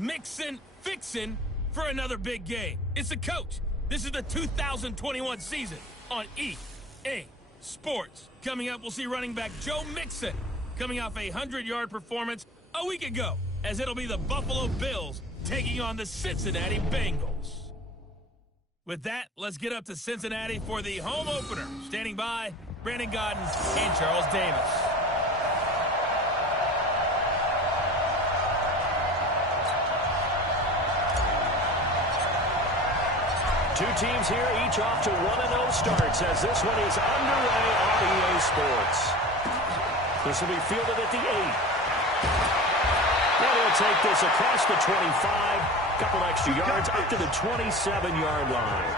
mixing, fixing for another big game. It's the coach. This is the 2021 season on EA Sports. Coming up, we'll see running back Joe Mixon coming off a 100-yard performance a week ago, as it'll be the Buffalo Bills taking on the Cincinnati Bengals. With that, let's get up to Cincinnati for the home opener. Standing by, Brandon Gaudens and Charles Davis. Two teams here, each off to 1-0 starts as this one is underway on EA Sports. This will be fielded at the 8. Now they'll take this across the 25, couple extra yards up to the 27-yard line.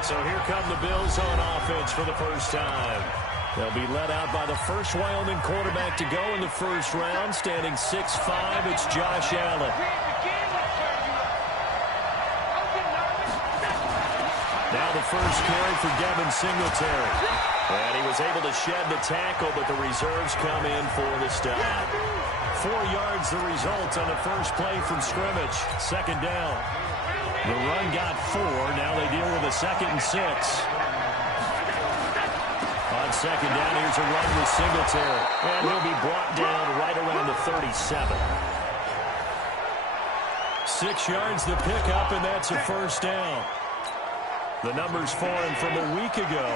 So here come the Bills on offense for the first time. They'll be led out by the first Wyoming quarterback to go in the first round, standing 6'5", it's Josh Allen. Now the first carry for Devin Singletary. And he was able to shed the tackle, but the reserves come in for the stop. 4 yards the result on the first play from scrimmage. Second down. The run got 4. Now they deal with a 2nd and 6. On second down, here's a run with Singletary. And he'll be brought down right around the 37. 6 yards the pickup, and that's a first down. The numbers for him from a week ago,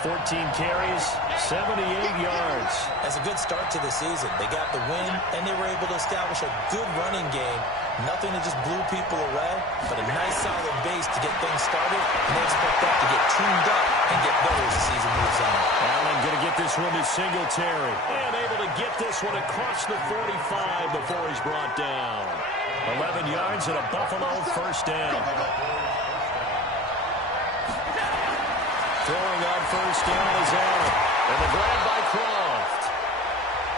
14 carries, 78 yards. That's a good start to the season. They got the win, and they were able to establish a good running game. Nothing that just blew people away, but a nice solid base to get things started, and they expect that to get tuned up and get better as the season moves on. Allen going to get this one to Singletary, and able to get this one across the 45 before he's brought down. 11 yards and a Buffalo first down. Throwing on first down is Allen. And the grab by Croft.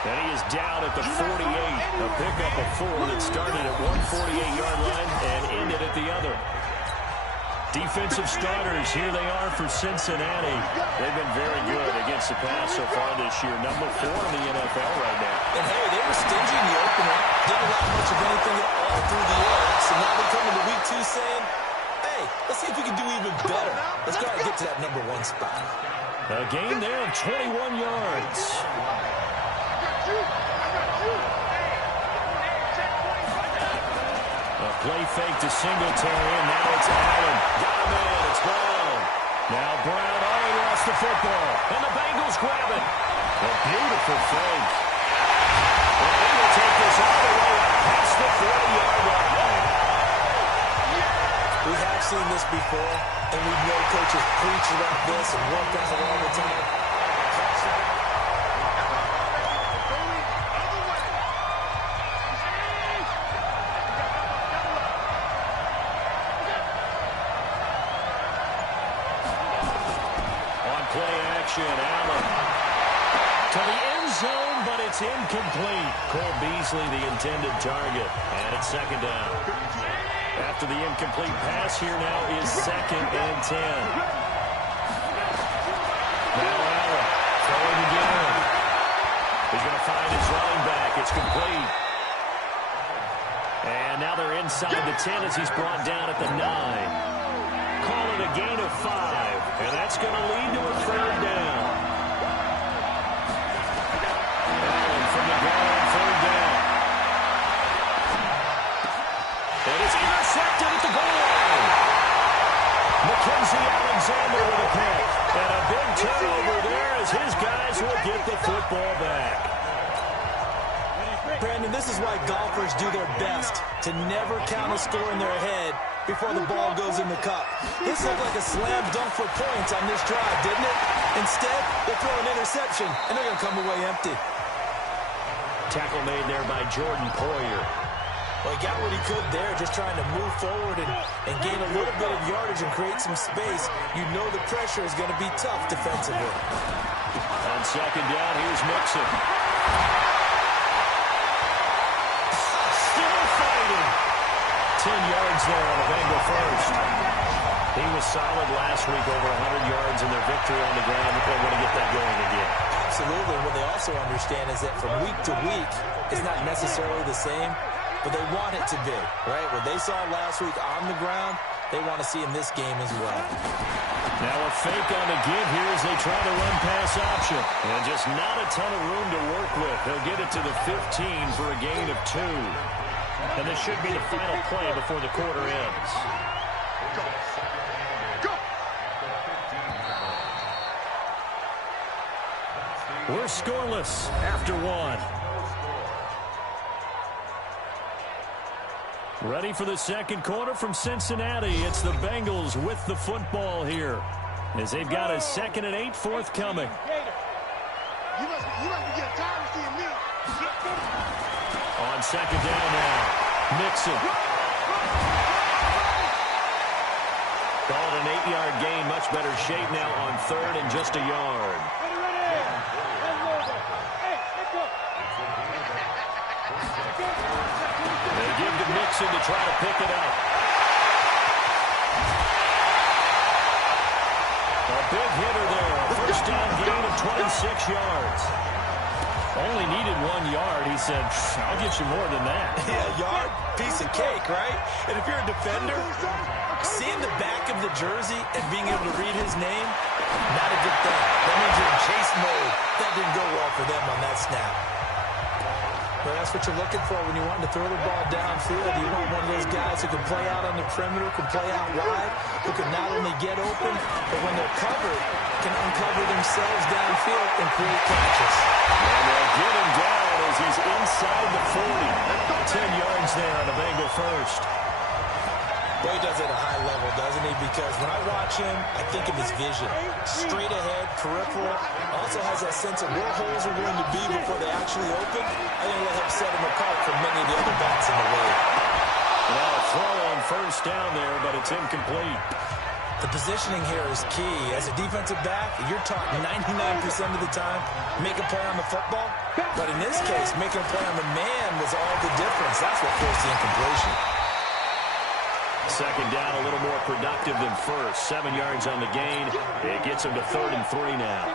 And he is down at the 48. A pickup of 4 that started at 148-yard line and ended at the other. Defensive starters, here they are for Cincinnati. They've been very good against the pass so far this year. Number 4 in the NFL right now. And hey, they were stingy in the opener. Didn't allow much of anything at all through the air. So now they come into week 2 saying, hey, let's see if we can do even better. Let's go ahead and get to that number 1 spot. A gain there of 21 yards. A play fake to Singletary, and now it's Allen. Got him in, it's Brown. Now Brown already lost the football, and the Bengals grab it. A beautiful fake. And he will take this all the way past the 40-yard line. We have seen this before, and we know coaches preach about this and work on it all the time. On play action, Allen to the end zone, but it's incomplete. Cole Beasley, the intended target, and it's second down. After the incomplete pass, here now is 2nd and 10. Now Allen throwing again. He's going to find his running back. It's complete. And now they're inside the 10 as he's brought down at the 9. Call it a gain of 5, and that's going to lead to a 3rd down. Allen from the ground, 3rd down. And it's intercepted at the goal line. Mackenzie Alexander with a pick. And a big turnover there as his guys will get the football back. Brandon, this is why golfers do their best to never count a score in their head before the ball goes in the cup. This looked like a slam dunk for points on this drive, didn't it? Instead, they throw an interception, and they're going to come away empty. Tackle made there by Jordan Poyer. Well, he got what he could there, just trying to move forward and gain a little bit of yardage and create some space. You know the pressure is going to be tough defensively. On second down, here's Mixon. Still fighting. 10 yards there on a Bengal first. He was solid last week, over 100 yards in their victory on the ground. They want to get that going again. Absolutely. What they also understand is that from week to week, it's not necessarily the same. but they want it to be, right? What they saw last week on the ground, they want to see in this game as well. Now a fake on the give here as they try to run pass option. And just not a ton of room to work with. He'll get it to the 15 for a gain of 2. And this should be the final play before the quarter ends. We're scoreless after 1. Ready for the second quarter from Cincinnati. It's the Bengals with the football here as they've got a 2nd and 8 forthcoming. You must be getting tired of seeing me. On 2nd down now, Mixon. Call it an 8-yard gain. Much better shape now on 3rd and just a yard. They give to Mixon to try to pick it up. A big hitter there. First down gain of 26 yards. Only needed 1 yard. He said, I'll get you more than that. Yeah, yard, piece of cake, right? And if you're a defender, seeing the back of the jersey and being able to read his name, not a good thing. That means you're in chase mode. That didn't go well for them on that snap. But that's what you're looking for when you want to throw the ball downfield. You want one of those guys who can play out on the perimeter, can play out wide, who can not only get open, but when they're covered, can uncover themselves downfield and create catches. And they'll get him down as he's inside the 40. 10 yards there on the Bengal first. Well, he does it at a high level, doesn't he? Because when I watch him, I think of his vision. Straight ahead, peripheral. Also has that sense of where holes are going to be before they actually open. I think that helps set him apart from many of the other backs in the league. Well, a throw on first down there, but it's incomplete. The positioning here is key. As a defensive back, you're taught 99% of the time, make a play on the football. But in this case, making a play on the man was all the difference. That's what forced the incompletion. Second down, a little more productive than first. 7 yards on the gain. It gets him to 3rd and 3 now.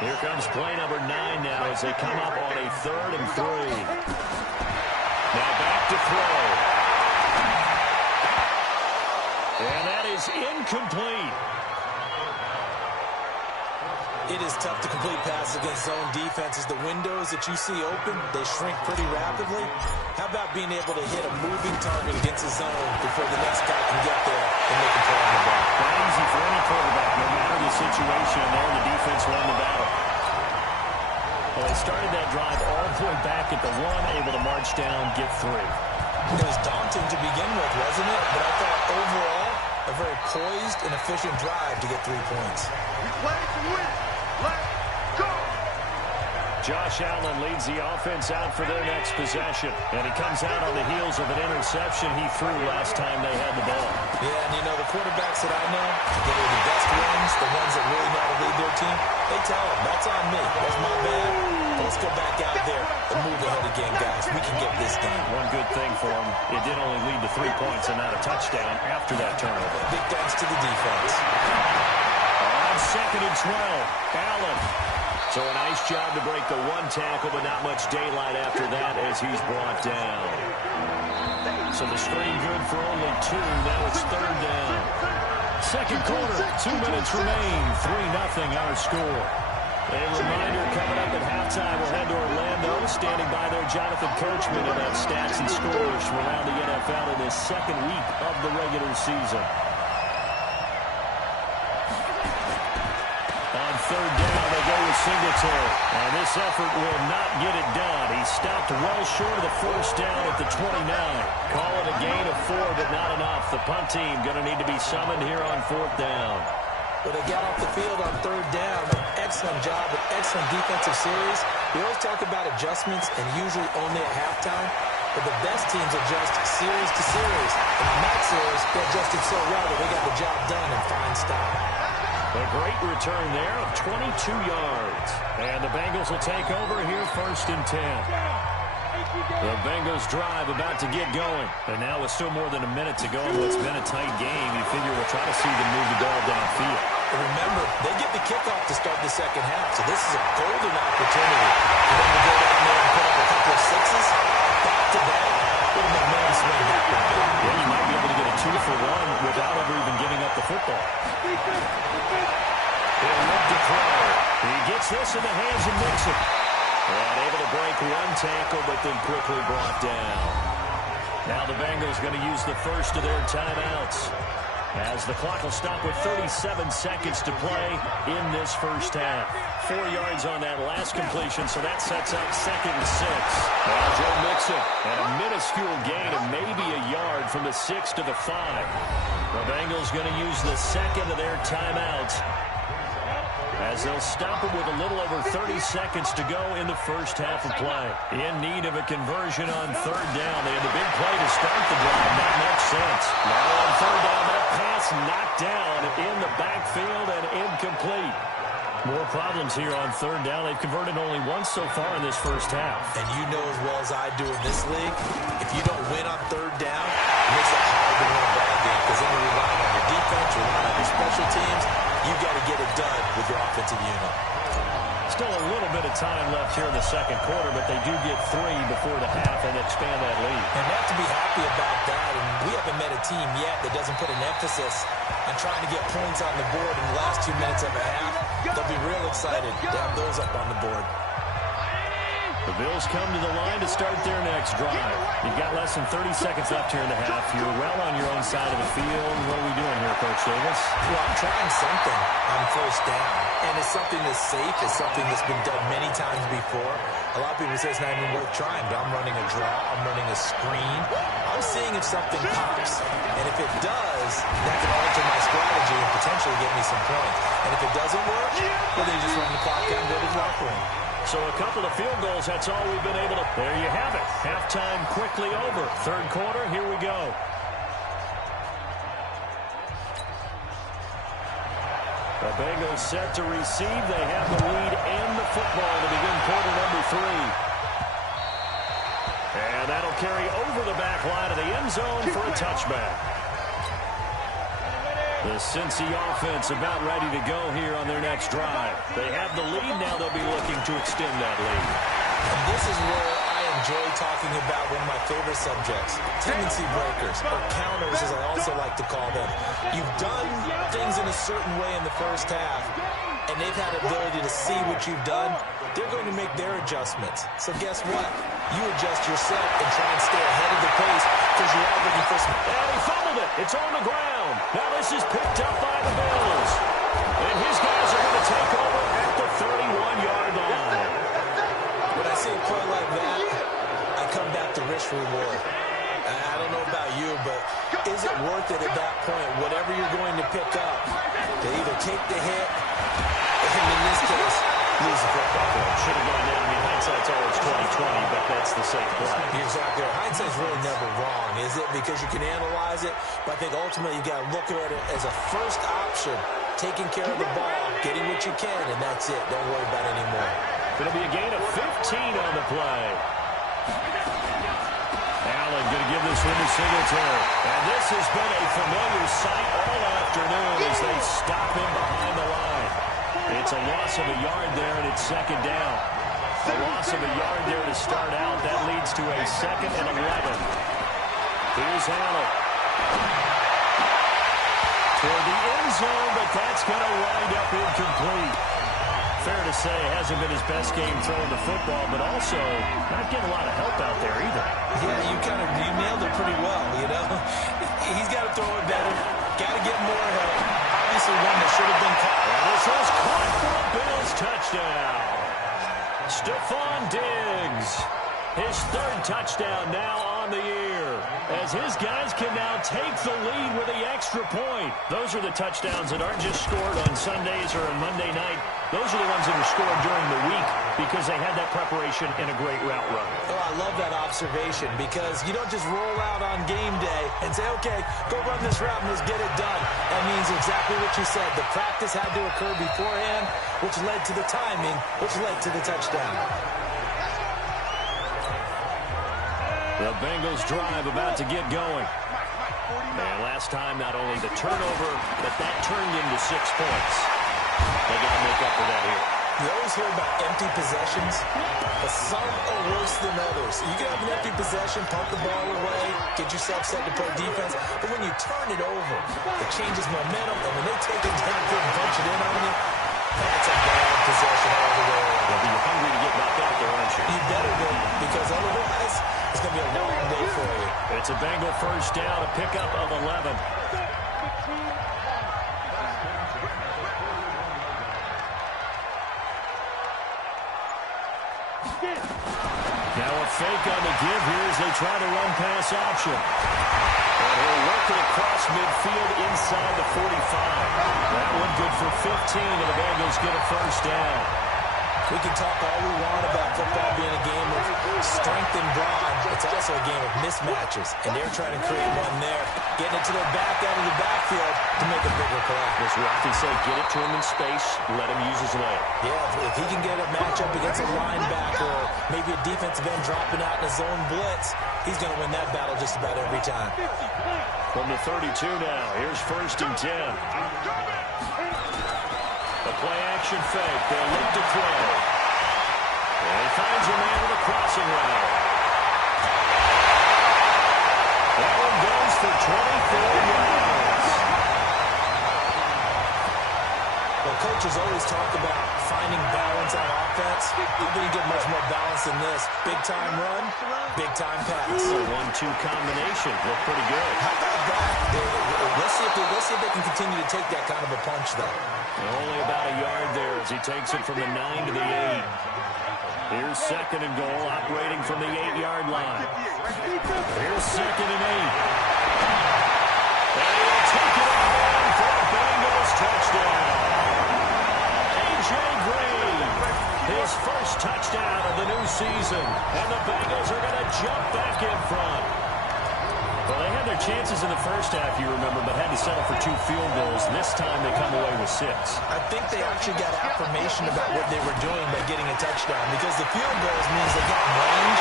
Here comes play number 9 now as they come up on a 3rd and 3. Now back to throw. And that is incomplete. It is tough to complete passes against zone defenses. The windows that you see open, they shrink pretty rapidly. How about being able to hit a moving target against a zone before the next guy can get there and make a play on the ball? Not easy for any quarterback, no matter the situation. There, the defense won the battle. Well, they started that drive all the way back at the 1, able to march down, get 3. It was daunting to begin with, wasn't it? But I thought overall, a very poised and efficient drive to get 3 points. We play to win. Let's go! Josh Allen leads the offense out for their next possession. And he comes out on the heels of an interception he threw last time they had the ball. Yeah, and you know, the quarterbacks that I know, that are the best ones, the ones that really know how to lead their team, they tell them, that's on me. That's my bad. But let's go back out there and move ahead again, guys. We can get this done. One good thing for him, it did only lead to 3 points and not a touchdown after that turnover. Big thanks to the defense. On 2nd and 12, Allen. So a nice job to break the 1 tackle, but not much daylight after that as he's brought down. So the screen good for only 2. Now it's 3rd down. Second quarter, 2 minutes remain. 3-0 our score. A reminder coming up at halftime, we'll head to Orlando. Standing by there, Jonathan Coachman, and that stats and scores from around the NFL in this 2nd week of the regular season. On 3rd down, they go with Singletary. And this effort will not get it done. He stopped well short of the first down at the 29. Call it a gain of 4, but not enough. The punt team going to need to be summoned here on 4th down. But they got off the field on 3rd down. An excellent job, an excellent defensive series. We always talk about adjustments and usually only at halftime. But the best teams adjust series to series. And in that series, they adjusted so well that they got the job done in fine style. A great return there of 22 yards. And the Bengals will take over here 1st and 10. The Bengals drive about to get going. And now with still more than a minute to go in what's been a tight game, you figure we'll try to see them move the ball downfield. And remember, they get the kickoff to start the second half, so this is a golden opportunity for them to go down there and put up a couple of 6s back to back. football. He'll look to throw. He gets this in the hands of Mixon. And able to break one tackle, but then quickly brought down. Now the Bengals going to use the first of their timeouts, as the clock will stop with 37 seconds to play in this first half. 4 yards on that last completion, so that sets up 2nd and 6. Now Joe Mixon, and a minuscule gain of maybe a yard from the 6 to the 5. The Bengals going to use the second of their timeouts, as they'll stop it with a little over 30 seconds to go in the first half of play. In need of a conversion on 3rd down. They had the big play to start the drive. Not much sense. Now on 3rd down, that pass knocked down in the backfield and incomplete. More problems here on 3rd down. They've converted only once so far in this first half. And you know as well as I do in this league, if you don't win on 3rd down, it makes it hard to win a ball game, because then you're relying on your defense, you're relying on your special teams. You've got to get it done with your offensive unit. Still a little bit of time left here in the second quarter, but they do get 3 before the half and expand that lead. And you have to be happy about that. And we haven't met a team yet that doesn't put an emphasis on trying to get points on the board in the last 2 minutes of a half. They'll be real excited to have those up on the board. The Bills come to the line to start their next drive. You've got less than 30 seconds left here in the half. You're well on your own side of the field. What are we doing here, Coach Davis? Well, I'm trying something on 1st down. And it's something that's safe. It's something that's been done many times before. A lot of people say it's not even worth trying, but I'm running a draw. I'm running a screen. I'm seeing if something pops. And if it does, that can alter my strategy and potentially get me some points. And if it doesn't work, well, then you just run the clock down and go to the locker room. So a couple of field goals, that's all we've been able to... There you have it. Halftime quickly over. 3rd quarter, here we go. The Bengals set to receive. They have the lead and the football to begin quarter number 3. And that'll carry over the back line of the end zone for a touchback. The Cincy offense about ready to go here on their next drive. They have the lead. Now they'll be looking to extend that lead. And this is where I enjoy talking about one of my favorite subjects, tendency breakers, or counters as I also like to call them. You've done things in a certain way in the first half, and they've had the ability to see what you've done. They're going to make their adjustments. So guess what? You adjust yourself and try and stay ahead of the pace, because you are looking for some... And he fumbled it. It's on the ground. Now this is picked up by the Bills. And his guys are going to take over at the 31-yard line. When I see a play like that, I come back to risk reward. I don't know about you, but is it worth it at that point, whatever you're going to pick up, to either take the hit, and in this case, lose the football? Should have gone down. I mean, hindsight's always 20/20, but that's the safe play. You're exactly right. Hindsight's really never wrong, is it? Because you can analyze it, but I think ultimately you got to look at it as a first option, taking care of the ball, getting what you can, and that's it. Don't worry about it anymore. Going to be a gain of 15 on the play. Allen going to give this one to Singletary. And this has been a familiar sight all afternoon as they stop him behind the line. It's a loss of a yard there, and it's 2nd down. A loss of a yard there to start out. That leads to a 2nd and 11. Here's Allen. Toward the end zone, but that's going to wind up incomplete. Fair to say it hasn't been his best game throwing the football, but also not getting a lot of help out there either. Yeah, you nailed it pretty well, you know. He's got to throw it better. Got to get more help. Obviously one that should have been caught. And this was caught for a Bills touchdown. Stephon Diggs, his 3rd touchdown now on the year, as his guys can now take the lead with the extra point. Those are the touchdowns that aren't just scored on Sundays or on Monday night. Those are the ones that are scored during the week because they had that preparation and a great route run. Oh, I love that observation, because you don't just roll out on game day and say, okay, go run this route and let's get it done. That means exactly what you said. The practice had to occur beforehand, which led to the timing, which led to the touchdown. The Bengals drive about to get going. And last time, not only the turnover, but that turned into 6 points. They got to make up for that here. You always hear about empty possessions, but some are worse than others. You can have an empty possession, pump the ball away, get yourself set to play defense, but when you turn it over, it changes momentum, and when they take it down and punch it in on you, that's a bad possession all the way around. Well, you're hungry to get back out there, aren't you? You better be, because otherwise, it's going to be a long day for you. It's a Bengal first down, a pickup of 11. Now a fake on the give here as they try to run pass option. And he'll work it across midfield inside the 45. That one good for 15, and the Bengals get a first down. We can talk all we want about football being a game of strength and brawn. It's also a game of mismatches, and they're trying to create one there, getting it to their back out of the backfield to make a bigger play. As Rocky said, get it to him in space, let him use his leg. Yeah, if he can get a matchup against a linebacker or maybe a defensive end dropping out in a zone blitz, he's going to win that battle just about every time. From the 32 now, here's first and 10. A play-action fake. They'll look to throw. And he finds a man with a crossing route. That one goes for 24 yards. Well, coaches always talk about finding balance on offense. How can you get much more balance than this? Big-time run, big-time pass. A 1-2 combination. Look pretty good. How about that? Let's see if they can continue to take that kind of a punch, though. Only about a yard there as he takes it from the 9 to the 8. Here's second and goal, operating from the 8-yard line. Here's second and 8. And he'll take it on for a Bengals touchdown. A.J. Green, his first touchdown of the new season. And the Bengals are going to jump back in front. Well, they had their chances in the first half, you remember, but had to settle for 2 field goals. This time they come away with 6. I think they actually got affirmation about what they were doing by getting a touchdown, because the field goals means they got in range.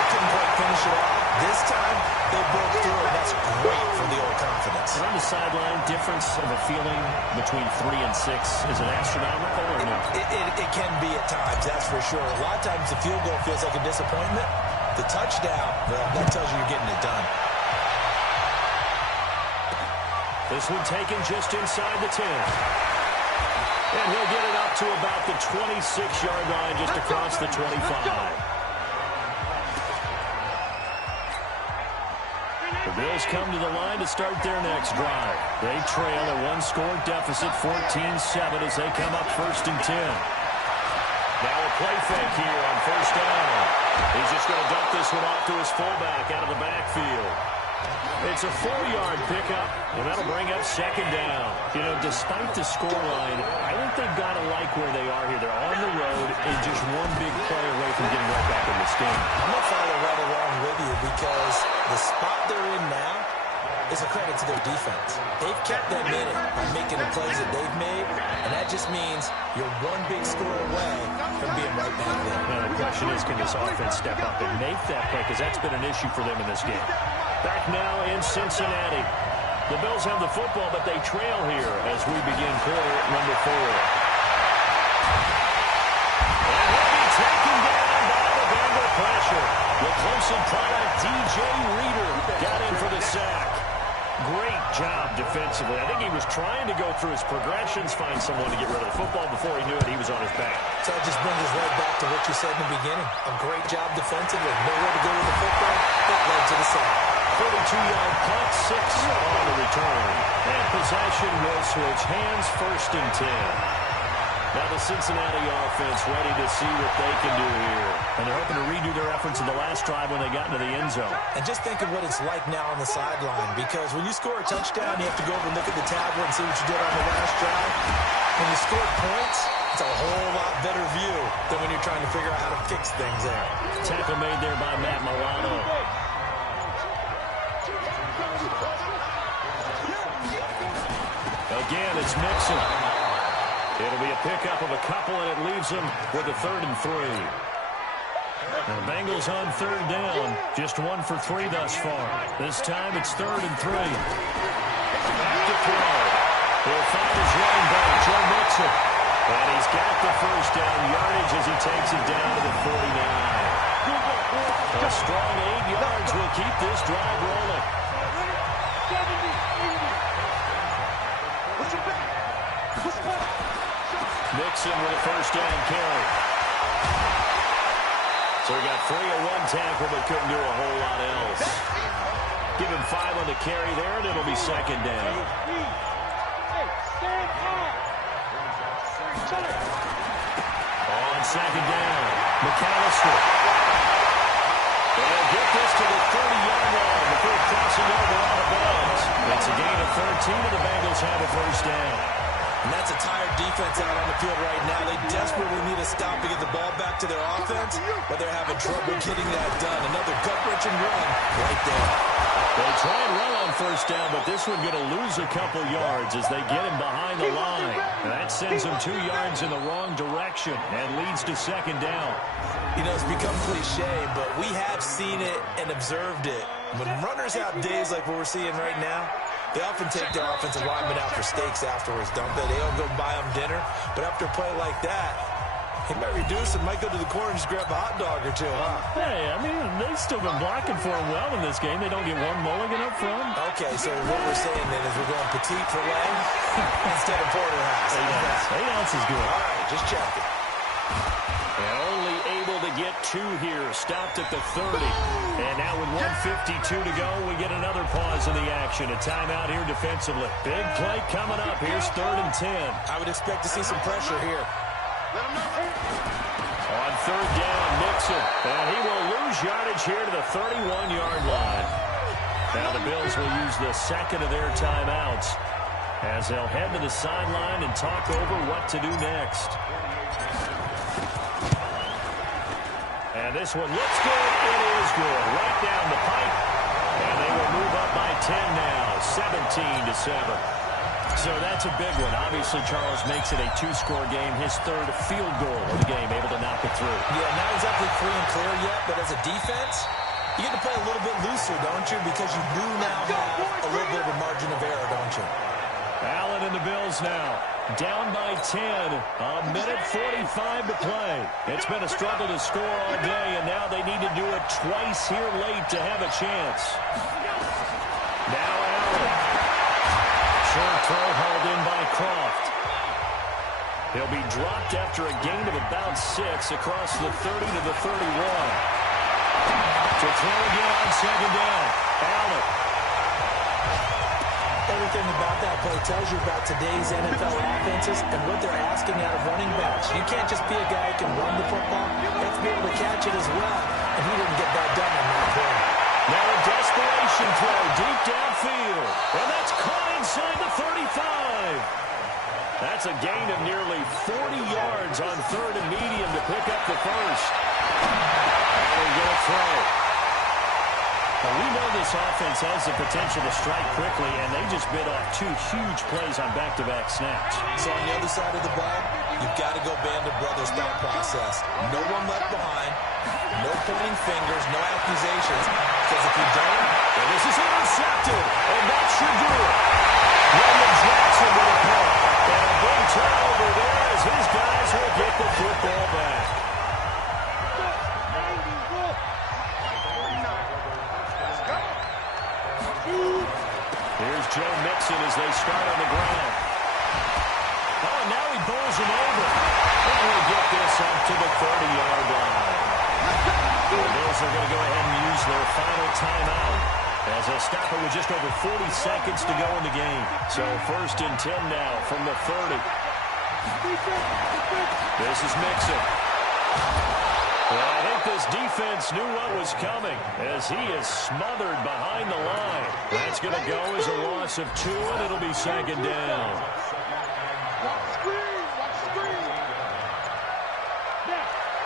They couldn't quite finish it off. This time, they broke through, and that's great for the old confidence. On the sideline, difference of a feeling between 3 and 6, is it astronomical or no? It can be at times, that's for sure. A lot of times the field goal feels like a disappointment. The touchdown, well, that tells you you're getting it done. This one taken just inside the 10. And he'll get it up to about the 26-yard line, just across the 25. The Bills come to the line to start their next drive. They trail a 1-score deficit, 14-7, as they come up first and 10. Now a play fake here on first down. He's just going to dump this one off to his fullback out of the backfield. It's a 4-yard pickup, and that'll bring up second down. You know, despite the scoreline, I think they've got to like where they are here. They're on the road and just one big play away from getting right back in this game. I'm going to follow right along with you, because the spot they're in now is a credit to their defense. They've kept them in it by making the plays that they've made, and that just means you're one big score away from being right back there. Now, the question is, can this offense step up and make that play? Because that's been an issue for them in this game. Back now in Cincinnati. The Bills have the football, but they trail here as we begin quarter number 4. And he'll be taken down by the Bengal pressure. The Clemson product, D.J. Reader, got in for the sack. Great job defensively. I think he was trying to go through his progressions, find someone to get rid of the football. Before he knew it, he was on his back. So it just brings us right back to what you said in the beginning. A great job defensively. Nowhere to go with the football. That led to the sack. 42-yard punt, 6 on the return. And possession will switch hands, first and 10. Now the Cincinnati offense ready to see what they can do here. And they're hoping to redo their efforts in the last drive when they got into the end zone. And just think of what it's like now on the sideline, because when you score a touchdown, you have to go over and look at the tablet and see what you did on the last drive. When you score points, it's a whole lot better view than when you're trying to figure out how to fix things there. Tackle made there by Matt Milano. Again, it's Mixon. It'll be a pickup of a couple, and it leaves them with a 3rd and 3. Now the Bengals on 3rd down. Just 1 for 3 thus far. This time it's 3rd and 3. Back to throw. He'll find his running back, Joe Mixon. And he's got the first down yardage as he takes it down to the 49. A strong 8 yards will keep this drive rolling. Mixon with a first down carry. So he got 3 on one tackle, but couldn't do a whole lot else. Give him 5 on the carry there, and it'll be second down. On second down, McAllister. They'll get this to the 30-yard line before crossing over out of bounds. It's a gain of 13, and the Bengals have a first down. And that's a tired defense out on the field right now. They desperately need a stop to get the ball back to their offense, but they're having trouble getting that done. Another gut-wrenching run right there. They try and run on first down, but this one going to lose a couple yards as they get him behind the line. And that sends him 2 yards in the wrong direction and leads to second down. You know, it's become cliche, but we have seen it and observed it. When runners have days like what we're seeing right now, they often take their offensive linemen out for steaks afterwards, don't they? They don't go buy them dinner. But after a play like that, he might reduce and might go to the corner and just grab a hot dog or two, huh? Hey, I mean, they've still been blocking for him well in this game. They don't get one mulligan up front. Okay, so what we're saying then is we're going petite for leg instead of porterhouse. 8 ounces good. All right, just checking. And only able to get 2 here. Stopped at the 30. And now with 1:52 to go, we get another pause in the action. A timeout here defensively. Big play coming up. Here's 3rd and 10. I would expect to see some pressure here. On 3rd down, Mixon. And he will lose yardage here to the 31-yard line. Now the Bills will use the second of their timeouts as they'll head to the sideline and talk over what to do next. And this one looks good. It is good. Right down the pipe. And they will move up by 10 now, 17-7. So that's a big one. Obviously, Charles makes it a 2-score game. His 3rd field goal of the game, able to knock it through. Yeah, not exactly free and clear yet, but as a defense, you get to play a little bit looser, don't you? Because you do now have a little bit of a margin of error, don't you? Allen and the Bills now down by 10. A minute 45 to play. It's been a struggle to score all day, and now they need to do it twice here late to have a chance. Now Allen. Short throw hauled in by Croft. He'll be dropped after a gain of about 6 across the 30 to the 31. To throw again on second down. Allen. Everything about that play tells you about today's NFL offenses and what they're asking out of running backs. You can't just be a guy who can run the football. You have to be able to catch it as well. And he didn't get that done on that play. Now a desperation throw deep downfield. And that's caught inside the 35. That's a gain of nearly 40 yards on 3rd and medium to pick up the first. And we're going to throw. Now, we know this offense has the potential to strike quickly, and they just bit off 2 huge plays on back-to-back snaps. So on the other side of the ball, you've got to go Band of Brothers thought process. No one left behind, no pointing fingers, no accusations. Because if you don't, and this is intercepted, and that should do it. William Jackson with a punt, and a big turnover there as his guys will get the football back. Here's Joe Mixon as they start on the ground. Oh, and now he bowls him over. And he'll get this up to the 30-yard line. The Bills are going to go ahead and use their final timeout as they'll stop it with just over 40 seconds to go in the game. So 1st and 10 now from the 30. This is Mixon. Well, I think this defense knew what was coming as he is smothered behind the line. That's going to go as a loss of 2, and it'll be second down.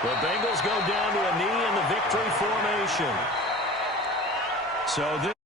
The Bengals go down to a knee in the victory formation. So this